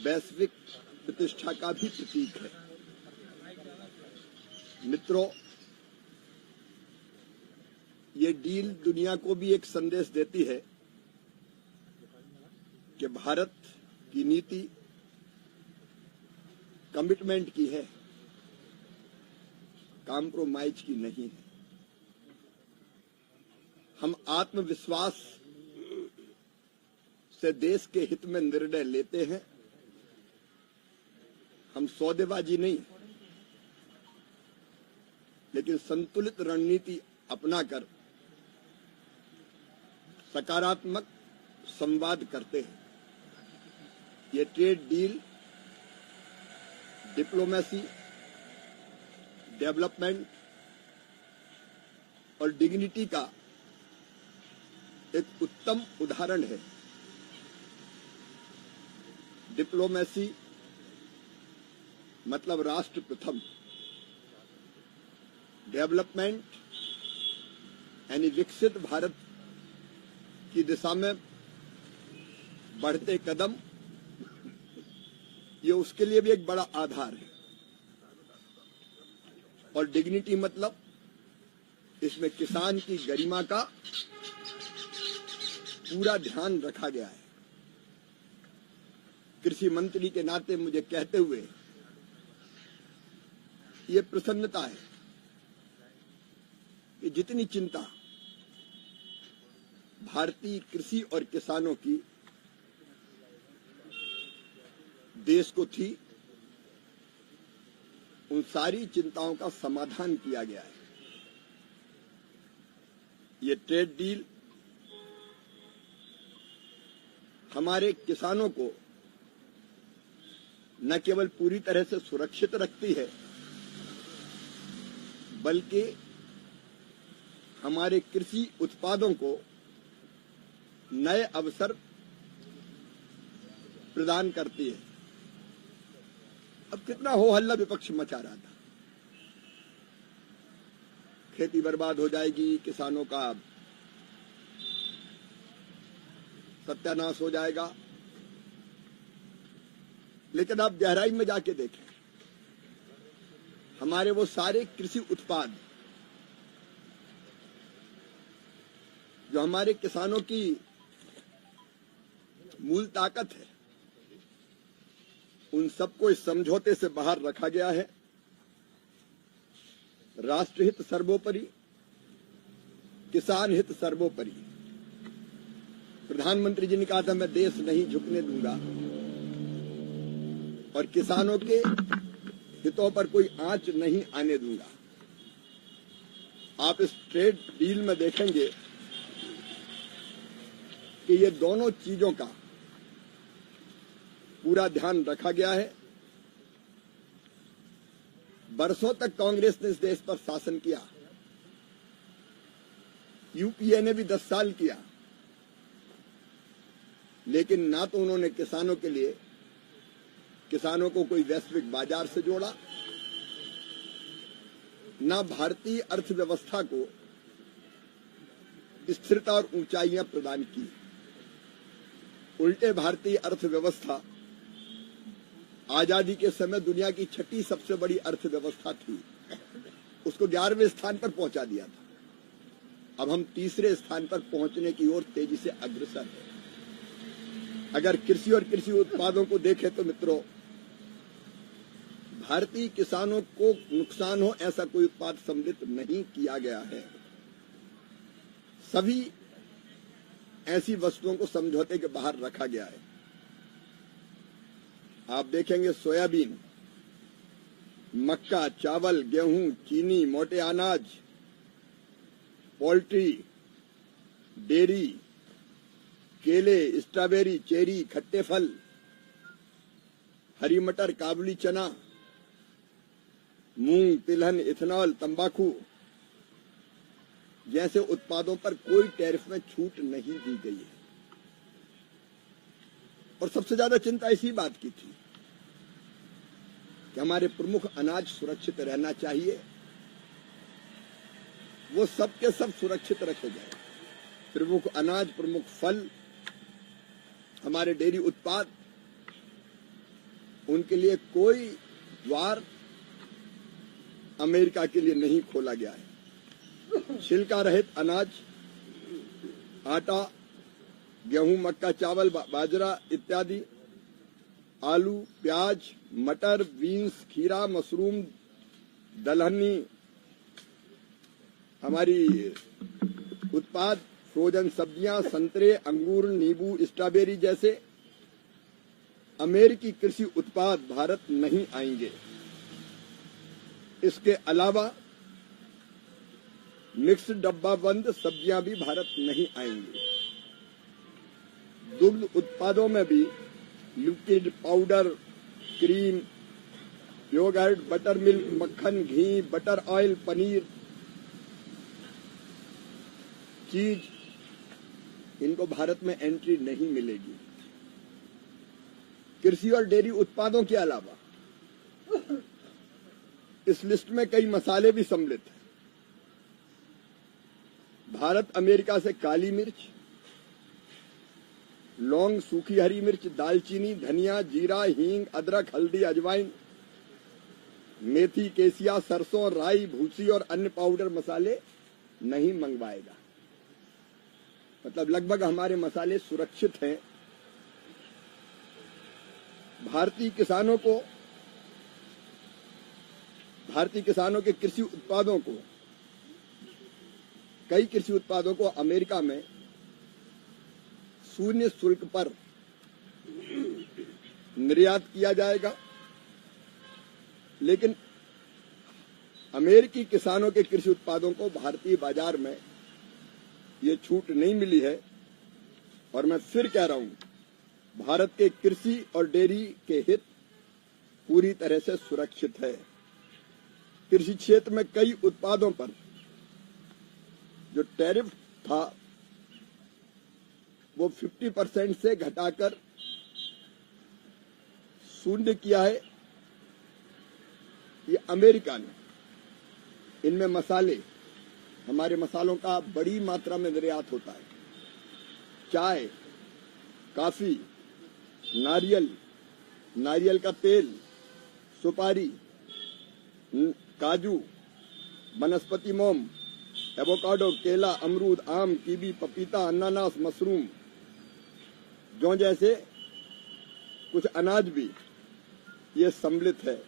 वैश्विक प्रतिष्ठा का भी प्रतीक है। मित्रों, ये डील दुनिया को भी एक संदेश देती है कि भारत की नीति कमिटमेंट की है, कॉम्प्रोमाइज की नहीं है। हम आत्मविश्वास से देश के हित में निर्णय लेते हैं। हम सौदेबाजी नहीं, लेकिन संतुलित रणनीति अपनाकर सकारात्मक संवाद करते हैं। ये ट्रेड डील डिप्लोमेसी, डेवलपमेंट और डिग्निटी का एक उत्तम उदाहरण है। डिप्लोमेसी मतलब राष्ट्र प्रथम, डेवलपमेंट यानी विकसित भारत की दिशा में बढ़ते कदम, ये उसके लिए भी एक बड़ा आधार है। और डिग्निटी मतलब इसमें किसान की गरिमा का पूरा ध्यान रखा गया है। कृषि मंत्री के नाते मुझे कहते हुए ये प्रसन्नता है कि जितनी चिंता भारतीय कृषि और किसानों की देश को थी, उन सारी चिंताओं का समाधान किया गया है। ये ट्रेड डील हमारे किसानों को न केवल पूरी तरह से सुरक्षित रखती है, बल्कि हमारे कृषि उत्पादों को नए अवसर प्रदान करती है। अब कितना हो हल्ला विपक्ष मचा रहा था, खेती बर्बाद हो जाएगी, किसानों का सत्यानाश हो जाएगा। लेकिन आप गहराई में जाके देखें, हमारे वो सारे कृषि उत्पाद जो हमारे किसानों की मूल ताकत है, उन सबको इस समझौते से बाहर रखा गया है। राष्ट्रहित सर्वोपरि, किसान हित सर्वोपरि। प्रधानमंत्री जी ने कहा था, मैं देश नहीं झुकने दूंगा और किसानों के हितों पर कोई आंच नहीं आने दूंगा। आप इस ट्रेड डील में देखेंगे कि ये दोनों चीजों का पूरा ध्यान रखा गया है। बरसों तक कांग्रेस ने इस देश पर शासन किया, यूपीए ने भी 10 साल किया, लेकिन ना तो उन्होंने किसानों के लिए, किसानों को कोई वैश्विक बाजार से जोड़ा, ना भारतीय अर्थव्यवस्था को स्थिरता और ऊंचाइयां प्रदान की। उल्टे भारतीय अर्थव्यवस्था आजादी के समय दुनिया की 6ठी सबसे बड़ी अर्थव्यवस्था थी, उसको 11वें स्थान पर पहुंचा दिया था। अब हम 3रे स्थान पर पहुंचने की ओर तेजी से अग्रसर हैं। अगर कृषि और कृषि उत्पादों को देखें तो मित्रों, भारतीय किसानों को नुकसान हो ऐसा कोई उत्पाद सम्मिलित नहीं किया गया है। सभी ऐसी वस्तुओं को समझौते के बाहर रखा गया है। आप देखेंगे सोयाबीन, मक्का, चावल, गेहूं, चीनी, मोटे अनाज, पोल्ट्री, डेयरी, केले, स्ट्रॉबेरी, चेरी, खट्टे फल, हरी मटर, काबुली चना, मूंग, तिलहन, इथेनॉल, तंबाकू जैसे उत्पादों पर कोई टैरिफ में छूट नहीं दी गई है। और सबसे ज्यादा चिंता इसी बात की थी कि हमारे प्रमुख अनाज सुरक्षित रहना चाहिए, वो सब के सब सुरक्षित रखे जाए। प्रमुख अनाज, प्रमुख फल, हमारे डेयरी उत्पाद, उनके लिए कोई द्वार अमेरिका के लिए नहीं खोला गया है। छिलका रहित अनाज, आटा, गेहूं, मक्का, चावल, बाजरा इत्यादि, आलू, प्याज, मटर, बीन्स, खीरा, मशरूम, दलहनी, हमारी उत्पाद, फ्रोजन सब्जियां, संतरे, अंगूर, नींबू, स्ट्रॉबेरी जैसे अमेरिकी कृषि उत्पाद भारत नहीं आएंगे। इसके अलावा मिक्स डब्बा बंद सब्जियां भी भारत नहीं आएंगी। दुग्ध उत्पादों में भी liquid, powder, cream, yoghurt, butter milk, मक्खन, घी, बटर ऑयल, पनीर, चीज, इनको भारत में एंट्री नहीं मिलेगी। कृषि और डेयरी उत्पादों के अलावा इस लिस्ट में कई मसाले भी सम्मिलित हैं। भारत अमेरिका से काली मिर्च, लौंग, सूखी हरी मिर्च, दालचीनी, धनिया, जीरा, हींग, अदरक, हल्दी, अजवाइन, मेथी, केसिया, सरसों, राई, भूसी और अन्य पाउडर मसाले नहीं मंगवाएगा। मतलब लगभग हमारे मसाले सुरक्षित हैं। भारतीय किसानों के कृषि उत्पादों को, कई कृषि उत्पादों को अमेरिका में शून्य शुल्क पर निर्यात किया जाएगा। लेकिन अमेरिकी किसानों के कृषि उत्पादों को भारतीय बाजार में ये छूट नहीं मिली है। और मैं फिर कह रहा हूं, भारत के कृषि और डेयरी के हित पूरी तरह से सुरक्षित है। कृषि क्षेत्र में कई उत्पादों पर जो टैरिफ था वो 50% से घटाकर 0 किया है ये अमेरिका ने। इनमें मसाले, हमारे मसालों का बड़ी मात्रा में निर्यात होता है। चाय, काफी, नारियल का तेल, सुपारी, काजू, वनस्पति मोम, एवोकाडो, केला, अमरूद, आम, कीवी, पपीता, अनानास, मशरूम, जौ जैसे कुछ अनाज भी ये सम्मिलित है।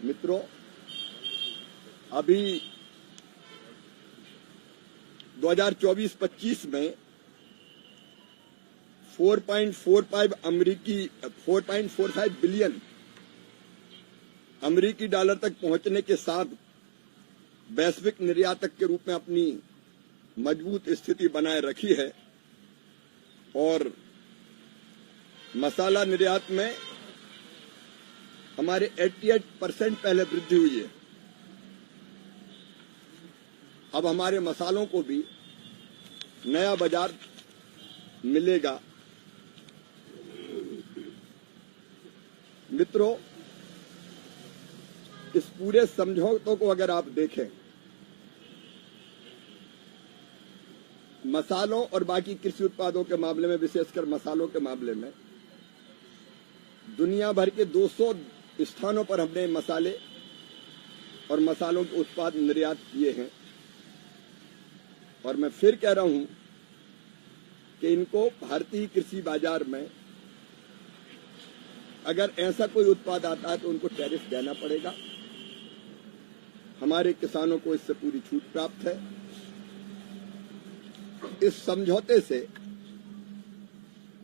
मित्रों, अभी 2024-25 में 4.45 बिलियन अमेरिकी डॉलर तक पहुंचने के साथ वैश्विक निर्यातक के रूप में अपनी मजबूत स्थिति बनाए रखी है। और मसाला निर्यात में हमारे 88% पहले वृद्धि हुई है। अब हमारे मसालों को भी नया बाजार मिलेगा। मित्रों, इस पूरे समझौतों को अगर आप देखें, मसालों और बाकी कृषि उत्पादों के मामले में, विशेषकर मसालों के मामले में, दुनिया भर के 200 स्थानों पर हमने मसाले और मसालों के उत्पाद निर्यात किए हैं। और मैं फिर कह रहा हूं कि इनको भारतीय कृषि बाजार में अगर ऐसा कोई उत्पाद आता है तो उनको टैरिफ देना पड़ेगा। हमारे किसानों को इससे पूरी छूट प्राप्त है। इस समझौते से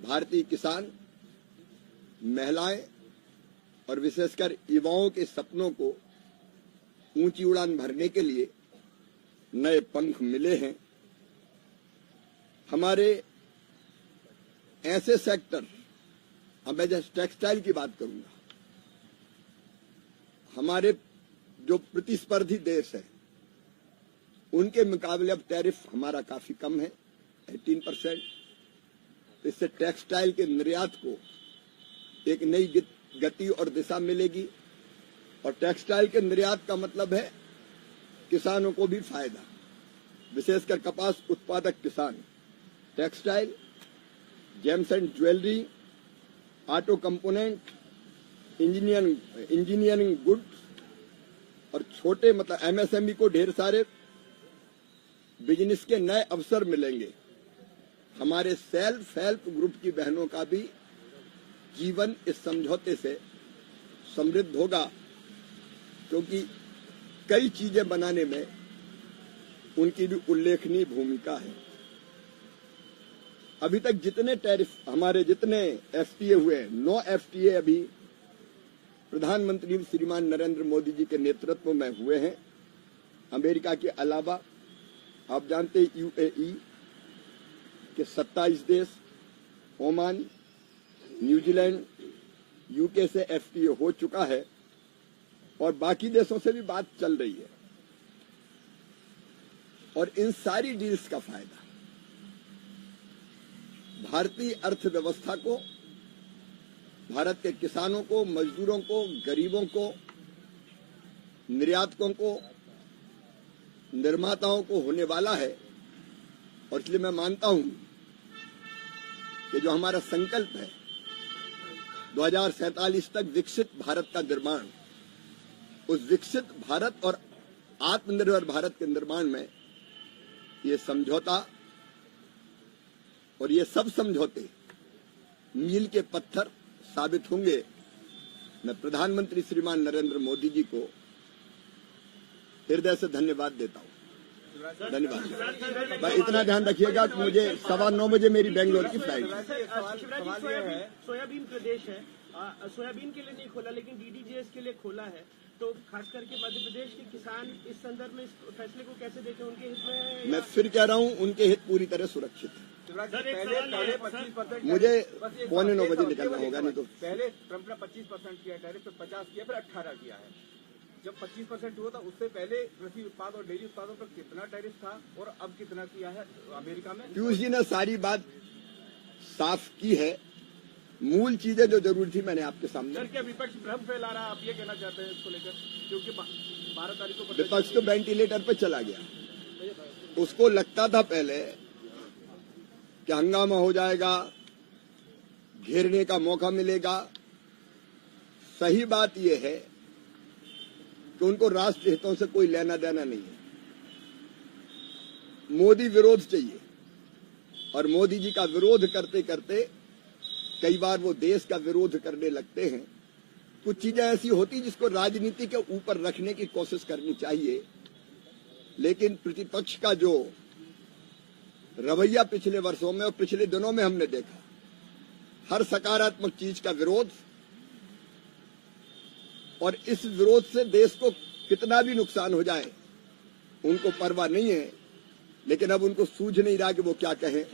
भारतीय किसान, महिलाएं और विशेषकर युवाओं के सपनों को ऊंची उड़ान भरने के लिए नए पंख मिले हैं। हमारे ऐसे सेक्टर, अब मैं जैसे टेक्सटाइल की बात करूंगा, हमारे जो प्रतिस्पर्धी देश है उनके मुकाबले अब टैरिफ हमारा काफी कम है, 18%। इससे टेक्सटाइल के निर्यात को एक नई गति और दिशा मिलेगी। और टेक्सटाइल के निर्यात का मतलब है किसानों को भी फायदा, विशेषकर कपास उत्पादक किसान। Textile, James and jewellery, auto component, engineering goods और छोटे मतलब एमएसएमई को ढेर सारे बिजनेस के नए अवसर मिलेंगे। हमारे सेल्फ हेल्प ग्रुप की बहनों का भी जीवन इस समझौते से समृद्ध होगा, क्योंकि कई चीजें बनाने में उनकी भी उल्लेखनीय भूमिका है। अभी तक जितने टैरिफ हमारे जितने एफटीए हुए, 9 एफटीए अभी प्रधानमंत्री श्रीमान नरेंद्र मोदी जी के नेतृत्व में हुए हैं। अमेरिका के अलावा आप जानते हैं यूएई के 27 देश, ओमान, न्यूजीलैंड, यूके से एफटीए हो चुका है और बाकी देशों से भी बात चल रही है। और इन सारी डील्स का फायदा भारतीय अर्थव्यवस्था को, भारत के किसानों को, मजदूरों को, गरीबों को, निर्यातकों को, निर्माताओं को होने वाला है। और इसलिए मैं मानता हूं कि जो हमारा संकल्प है 2047 तक विकसित भारत का निर्माण, उस विकसित भारत और आत्मनिर्भर भारत के निर्माण में ये समझौता और ये सब समझौते मील के पत्थर साबित होंगे। मैं प्रधानमंत्री श्रीमान नरेंद्र मोदी जी को हृदय से धन्यवाद देता हूं। धन्यवाद। भाई इतना ध्यान रखिएगा कि मुझे 9:15 बजे मेरी बेंगलोर की फ्लाइट है। सोयाबीन प्रदेश है, सोयाबीन के लिए नहीं खोला लेकिन डीडीजीएस के लिए खोला है, तो खास करके मध्य प्रदेश के किसान इस संदर्भ में इस फैसले को कैसे देखें? उनके हित में मैं फिर कह रहा हूं, उनके हित पूरी तरह सुरक्षित है। पहले 25% मुझे 8:45 बजे निकलना होगा, नहीं तो पहले ट्रंप ने 25% किया टैरिफ, फिर 50 किया, फिर 18 किया है। जब 25% हुआ था उससे पहले कृषि उत्पाद और डेयरी उत्पादों पर कितना टैरिफ था और अब कितना किया है अमेरिका में? पीयूष जी ने सारी बात साफ की है। मूल चीजें जो जरूरी थी मैंने आपके सामने। सर, क्या विपक्ष भ्रम फैला रहा है, आप ये कहना चाहते हैं इसको लेकर? क्योंकि 12 तारीख को विपक्ष तो वेंटिलेटर पे चला गया। उसको लगता था पहले कि हंगामा हो जाएगा, घेरने का मौका मिलेगा। सही बात यह है कि उनको राष्ट्र हितों से कोई लेना देना नहीं है। मोदी विरोध चाहिए और मोदी जी का विरोध करते करते कई बार वो देश का विरोध करने लगते हैं। कुछ चीजें ऐसी होती जिसको राजनीति के ऊपर रखने की कोशिश करनी चाहिए, लेकिन प्रतिपक्ष का जो रवैया पिछले वर्षों में और पिछले दिनों में हमने देखा, हर सकारात्मक चीज का विरोध, और इस विरोध से देश को कितना भी नुकसान हो जाए उनको परवाह नहीं है। लेकिन अब उनको सूझ नहीं रहा कि वो क्या कहें।